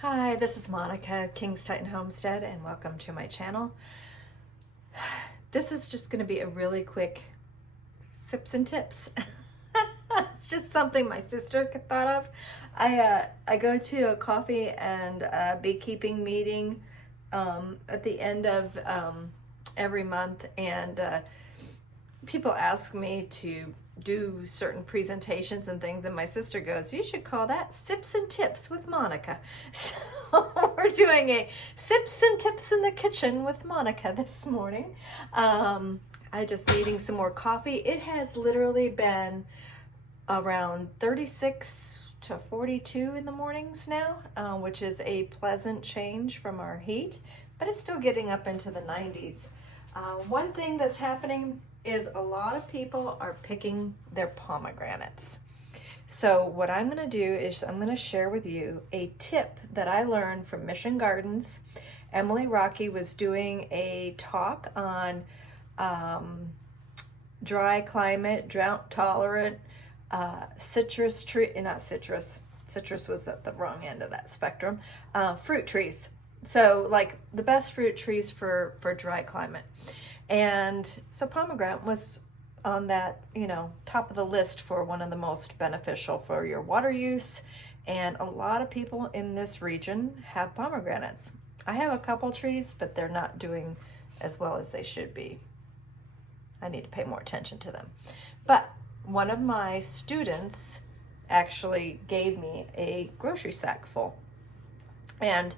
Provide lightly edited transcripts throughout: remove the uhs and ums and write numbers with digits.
Hi, this is Monica, King's Titan Homestead, and welcome to my channel. This is just going to be a really quick sips and tips. It's just something my sister thought of. I go to a coffee and beekeeping meeting at the end of every month, and people ask me to do certain presentations and things, and my sister goes, "You should call that Sips and Tips with Monica." So we're doing a Sips and Tips in the kitchen with Monica this morning. I just needing some more coffee. It has literally been around 36 to 42 in the mornings now, which is a pleasant change from our heat, but it's still getting up into the 90s. One thing that's happening is a lot of people are picking their pomegranates. So what I'm going to do is I'm going to share with you a tip that I learned from Mission Gardens. Emily Rocky was doing a talk on dry climate, drought tolerant, citrus tree, not citrus, citrus was at the wrong end of that spectrum, fruit trees. So like the best fruit trees for dry climate. And so pomegranate was on that, top of the list for one of the most beneficial for your water use. And a lot of people in this region have pomegranates. I have a couple trees, but they're not doing as well as they should be. I need to pay more attention to them. But one of my students actually gave me a grocery sack full. And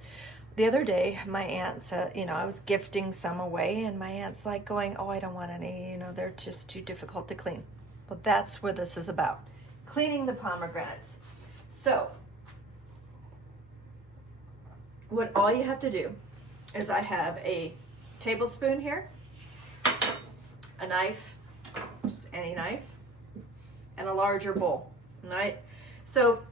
the other day, my aunt said, I was gifting some away, and my aunt's like going, "Oh, I don't want any, they're just too difficult to clean." Well, that's where this is about, cleaning the pomegranates. So, what all you have to do is I have a tablespoon here, a knife, just any knife, and a larger bowl, right? So,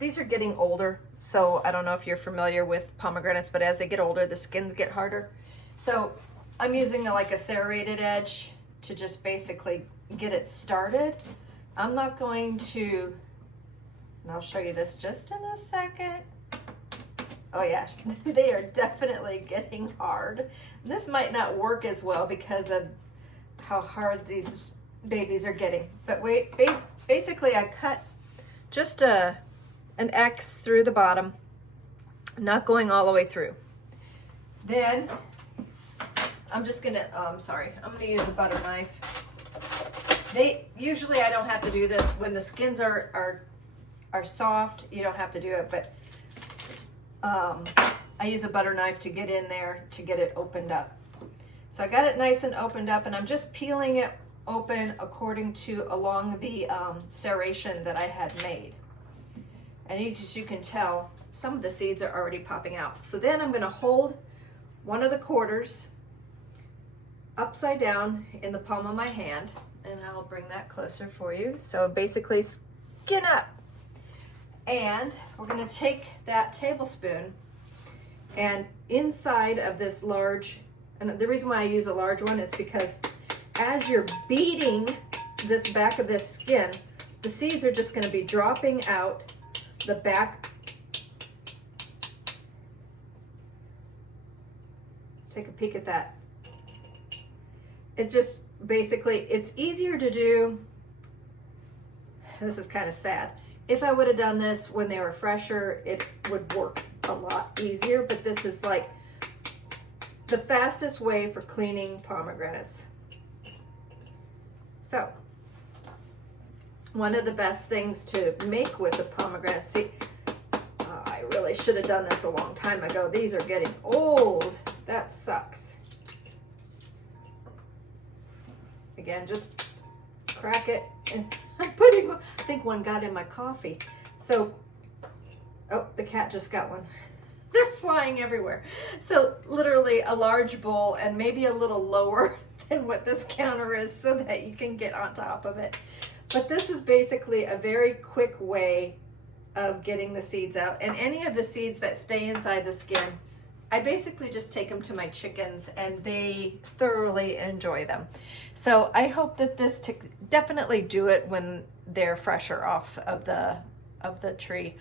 these are getting older. So I don't know if you're familiar with pomegranates, but as they get older, the skins get harder. So I'm using like a serrated edge to just basically get it started. I'm not going to, and I'll show you this just in a second. Oh yeah, they are definitely getting hard. This might not work as well because of how hard these babies are getting. But wait, basically I cut just an X through the bottom, not going all the way through. Then I'm just gonna, I'm gonna use a butter knife. Usually I don't have to do this. When the skins are soft, you don't have to do it, but I use a butter knife to get in there to get it opened up. So I got it nice and opened up, and I'm just peeling it open along the serration that I had made. And as you can tell, some of the seeds are already popping out. So then I'm going to hold one of the quarters upside down in the palm of my hand, and I'll bring that closer for you. So basically skin up. And we're going to take that tablespoon, and inside of this large, and the reason why I use a large one is because as you're beating this back of this skin, the seeds are just going to be dropping out the back. Take a peek at that. It just basically, it's easier to do. This is kind of sad. If I would have done this when they were fresher, it would work a lot easier, but this is like the fastest way for cleaning pomegranates. So, one of the best things to make with the pomegranate, I really should have done this a long time ago. These are getting old. That sucks. Again, just crack it. And I think one got in my coffee. So, oh, the cat just got one. They're flying everywhere. So literally a large bowl, and maybe a little lower than what this counter is so that you can get on top of it. But this is basically a very quick way of getting the seeds out. And any of the seeds that stay inside the skin, I basically just take them to my chickens, and they thoroughly enjoy them. So I hope that definitely do it when they're fresher off of the tree.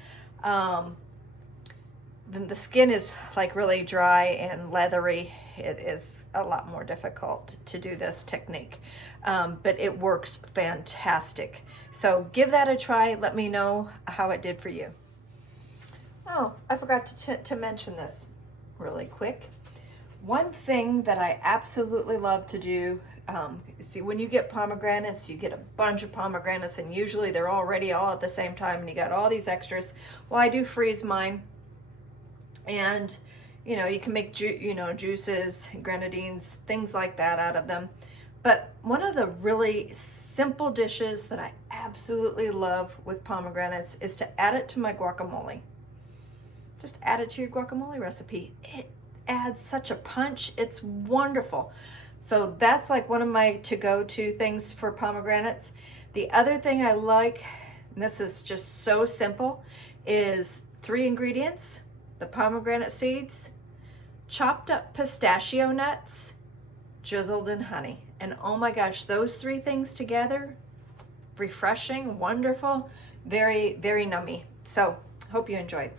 then the skin is like really dry and leathery, it is a lot more difficult to do this technique. But it works fantastic. So give that a try. Let me know how it did for you. Oh, I forgot to mention this really quick. One thing that I absolutely love to do, see, when you get pomegranates, you get a bunch of pomegranates, and usually they're already all at the same time, and you got all these extras. Well, I do freeze mine, and you can make juices, grenadines, things like that out of them. But one of the really simple dishes that I absolutely love with pomegranates is to add it to my guacamole. Just add it to your guacamole recipe. It adds such a punch. It's wonderful. So that's like one of my to-go-to things for pomegranates. The other thing I like, and this is just so simple, is 3 ingredients: the pomegranate seeds, chopped up pistachio nuts, drizzled in honey. And oh my gosh, those 3 things together, refreshing, wonderful, very, very nummy. So hope you enjoyed.